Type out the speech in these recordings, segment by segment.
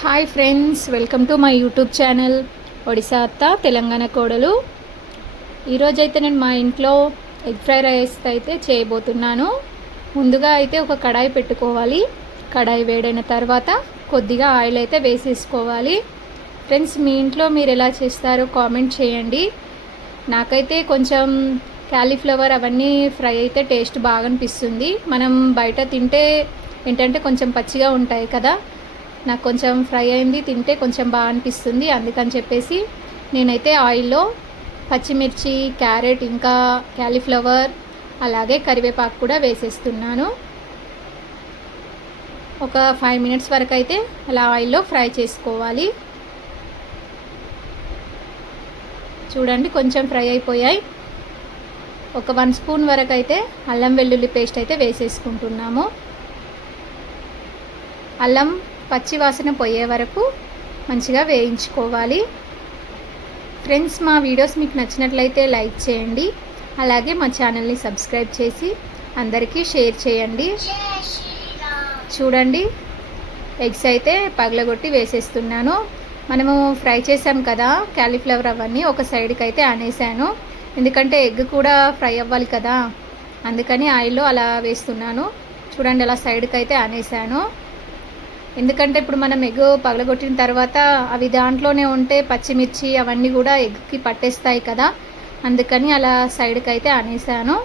Hi friends, welcome to my YouTube channel Odisha అత్త తెలంగాణ కోడలు. ఈరోజైతే నేను మా ఇంట్లో ఎగ్ ఫ్రై రైస్ అయితే చేయబోతున్నాను. ముందుగా అయితే ఒక కడాయి పెట్టుకోవాలి. కడాయి వేడైన తర్వాత కొద్దిగా ఆయిల్ అయితే వేసేసుకోవాలి. ఫ్రెండ్స్, మీ ఇంట్లో మీరు ఎలా చేస్తారో కామెంట్ చేయండి. నాకైతే కొంచెం క్యాలీఫ్లవర్ అవన్నీ ఫ్రై అయితే టేస్ట్ బాగా అనిపిస్తుంది. మనం బయట తింటే ఏంటంటే కొంచెం పచ్చిగా ఉంటాయి కదా, నాకు కొంచెం ఫ్రై అయింది తింటే కొంచెం బాగా అనిపిస్తుంది. అందుకని చెప్పేసి నేనైతే ఆయిల్లో పచ్చిమిర్చి, క్యారెట్, ఇంకా క్యాలీఫ్లవర్, అలాగే కరివేపాకు కూడా వేసేస్తున్నాను. ఒక 5 మినిట్స్ వరకు అయితే అలా ఆయిల్లో ఫ్రై చేసుకోవాలి. చూడండి, కొంచెం ఫ్రై అయిపోయాయి. ఒక 1 స్పూన్ వరకు అయితే అల్లం వెల్లుల్లి పేస్ట్ అయితే వేసేసుకుంటున్నాము. అల్లం పచ్చి వాసన పోయే వరకు మంచిగా వేయించుకోవాలి. ఫ్రెండ్స్, మా వీడియోస్ మీకు నచ్చినట్లయితే లైక్ చేయండి. అలాగే మా ఛానల్ని సబ్స్క్రైబ్ చేసి అందరికీ షేర్ చేయండి. చూడండి, ఎగ్స్ అయితే పగలగొట్టి వేసేస్తున్నాను. మనము ఫ్రై చేసాం కదా క్యాలీఫ్లవర్, అవన్నీ ఒక సైడ్కి అయితే అనేసాను. ఎందుకంటే ఎగ్ కూడా ఫ్రై అవ్వాలి కదా, అందుకని ఆయిల్లో అలా వేస్తున్నాను. చూడండి, అలా సైడ్కి అయితే అనేసాను. ఎందుకంటే ఇప్పుడు మనం ఎగ్ పగలగొట్టిన తర్వాత అవి దాంట్లోనే ఉంటే పచ్చిమిర్చి అవన్నీ కూడా ఎగ్కి పట్టేస్తాయి కదా, అందుకని అలా సైడ్కి అయితే అనేసాను.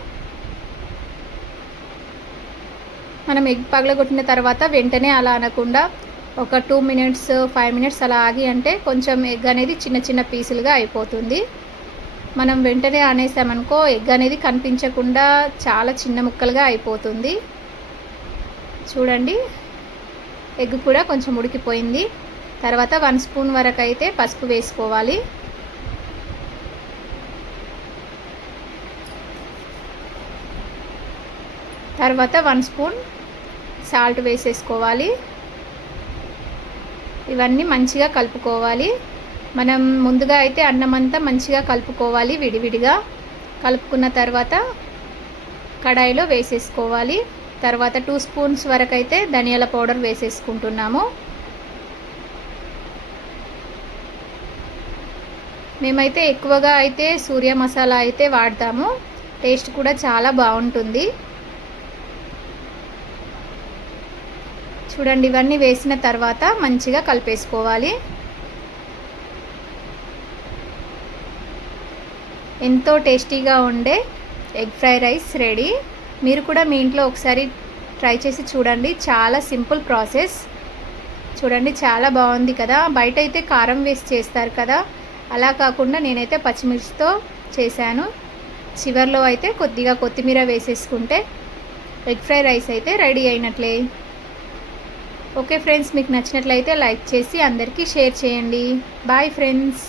మనం ఎగ్ పగలగొట్టిన తర్వాత వెంటనే అలా అనకుండా ఒక 2 మినిట్స్ 5 మినిట్స్ అలా ఆగి అంటే కొంచెం ఎగ్ అనేది చిన్న చిన్న పీసులుగా అయిపోతుంది. మనం వెంటనే అనేసామనుకో ఎగ్ అనేది కనిపించకుండా చాలా చిన్న ముక్కలుగా అయిపోతుంది. చూడండి, ఎగ్ కూడా కొంచెం ఉడికిపోయింది. తర్వాత 1 స్పూన్ వరకు అయితే పసుపు వేసుకోవాలి. తర్వాత 1 స్పూన్ సాల్ట్ వేసేసుకోవాలి. ఇవన్నీ మంచిగా కలుపుకోవాలి. మనం ముందుగా అయితే అన్నం అంతా మంచిగా కలుపుకోవాలి. విడివిడిగా కలుపుకున్న తర్వాత కడాయిలో వేసేసుకోవాలి. తర్వాత 2 స్పూన్స్ వరకు అయితే ధనియాల పౌడర్ వేసేసుకుంటున్నాము. మేమైతే ఎక్కువగా అయితే సూర్య మసాలా అయితే వాడతాము. టేస్ట్ కూడా చాలా బాగుంటుంది. చూడండి, ఇవన్నీ వేసిన తర్వాత మంచిగా కలిపేసుకోవాలి. ఎంతో టేస్టీగా ఉండే ఎగ్ ఫ్రై రైస్ రెడీ. మీరు కూడా మీ ఇంట్లో ఒకసారి ట్రై చేసి చూడండి. చాలా సింపుల్ ప్రాసెస్. చూడండి, చాలా బాగుంది కదా. బయట అయితే కారం వేసి చేస్తారు కదా, అలా కాకుండా నేనైతే పచ్చిమిర్చితో చేశాను. చివర్లో అయితే కొద్దిగా కొత్తిమీర వేసేసుకుంటే ఎగ్ ఫ్రై రైస్ అయితే రెడీ అయినట్లే. ఓకే ఫ్రెండ్స్, మీకు నచ్చినట్లయితే లైక్ చేసి అందరికీ షేర్ చేయండి. Bye friends.